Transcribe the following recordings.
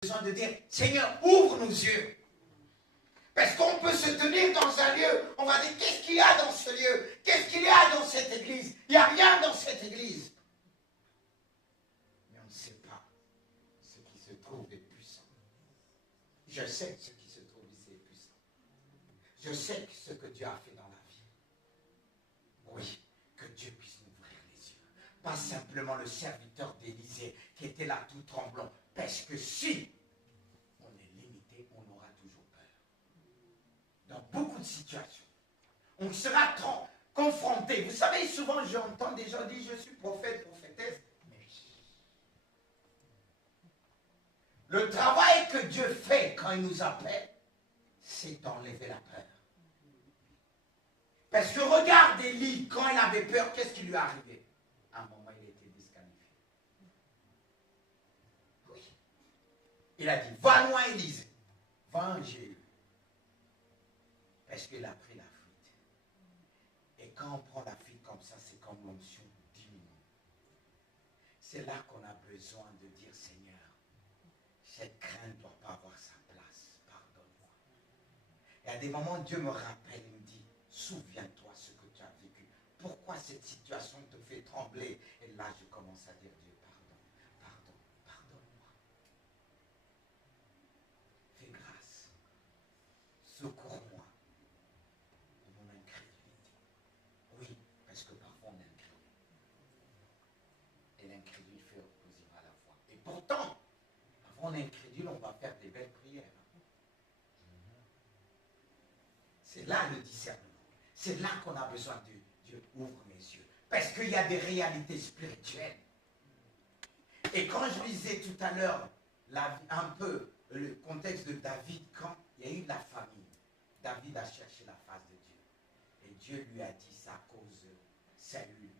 besoin de dire, Seigneur, ouvre nos yeux. Parce qu'on peut se tenir dans un lieu, on va dire, qu'est-ce qu'il y a dans ce lieu? Qu'est-ce qu'il y a dans cette église? Il n'y a rien dans cette église. Mais on ne sait pas ce qui se trouve est puissant. Je sais que ce qui se trouve ici est puissant. Je sais que ce que Dieu a fait dans la vie. Oui, que Dieu puisse nous ouvrir les yeux. Pas simplement le serviteur d'Élisée qui était là tout tremblant. Parce que si on est limité, on aura toujours peur. Dans beaucoup de situations, on sera confronté. Vous savez, souvent j'entends des gens dire, je suis prophète, prophétesse. Mais le travail que Dieu fait quand il nous appelle, c'est d'enlever la peur. Parce que regarde Élie, quand il avait peur, qu'est-ce qui lui est arrivé? À un moment, il a été disqualifié. Oui. Il a dit, va loin Élisée, va en Jéhu. Parce qu'il a pris la fuite. Et quand on prend la fuite comme ça, c'est comme l'onction diminue. C'est là qu'on a besoin de dire, Seigneur, cette crainte ne doit pas avoir sa place. Pardonne-moi. Et à des moments, Dieu me rappelle, il me dit, souviens-toi ce que tu as vécu. Pourquoi cette situation te fait trembler? Et là, je commence à dire, Dieu, pardonne-moi. Fais grâce. Secours-moi de mon incrédulité. Oui, parce que parfois on est incrédule. Et l'incrédule fait opposer à la foi. Et pourtant, avant on est incrédule, on va faire des belles prières. C'est là le discernement. C'est là qu'on a besoin de Dieu. Ouvre mes yeux. Parce qu'il y a des réalités spirituelles. Et quand je lisais tout à l'heure un peu le contexte de David, quand il y a eu la famine, David a cherché la face de Dieu. Et Dieu lui a dit, c'est à cause de Saül.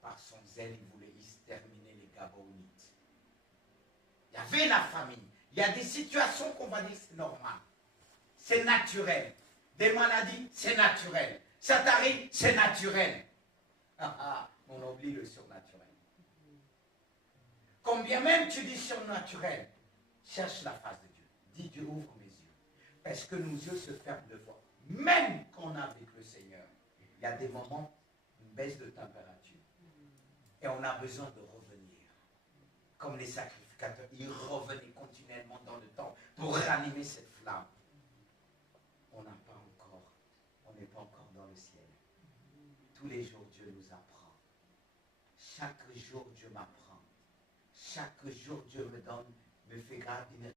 Par son zèle, il voulait exterminer les Gabaonites. Il y avait la famine. Il y a des situations qu'on va dire c'est normal. C'est naturel. Des maladies, c'est naturel. Ça t'arrive, c'est naturel. On oublie le surnaturel. Combien même tu dis surnaturel, cherche la face de Dieu. Dis, Dieu, ouvre mes yeux. Parce que nos yeux se ferment devant. Même quand on est avec le Seigneur, il y a des moments, une baisse de température. Et on a besoin de revenir. Comme les sacrificateurs, ils revenaient continuellement dans le temps pour ranimer cette flamme. On n'a pas encore, on n'est pas encore dans le ciel. Tous les jours, Dieu nous apprend. Chaque jour, Dieu m'apprend. Chaque jour, Dieu me donne, me fait grave une